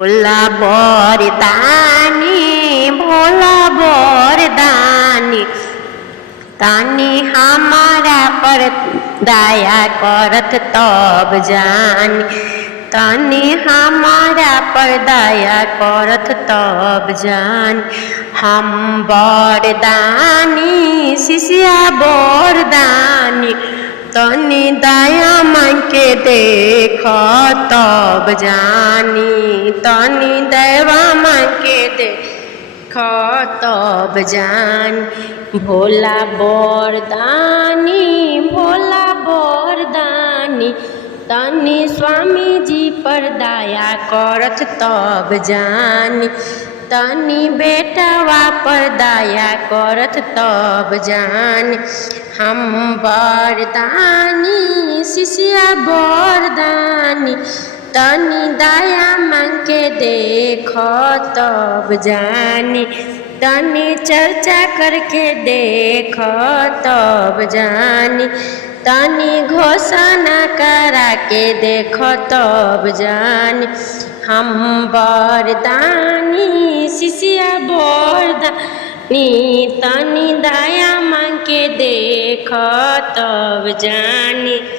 भोला बरदानी भोला बरदानी तानी हमारा पर दया करत तब जानी तानी हमारा पर दया करत तब जानी हम बरदानी शिष्या बरदानी तनी दया मांग के देख तब जानी तनी दया मांग के देख तब जानी भोला बरदानी भोला बरदानी तनी स्वामी जी पर दया करत तब जानी तनी बेटवा पर दया करत तब जानी हम बरदानी शिष्या बरदानी तनी दया मांग के देख तब जानी तनी चर्चा करके देख तब जानी तनी घोषणा करा के देख तब जानी हम बरदानी शिष्या बरदानी तनी दया मांग के देख तब जानी।